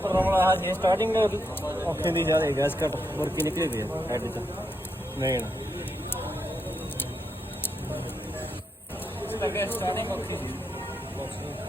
problem ਆ ਜੀ starting ਔਖੇ ਦੀ ਜ਼ਿਆਦਾ ਗੈਸ ਕੱਟ ਮੁਰਕੀ ਨਿਕਲੇ ਗਏ ਹੈਡ ਚ ਮੇਨ ਸਟਾਰਟਿੰਗ ਔਖੀ ਸੀ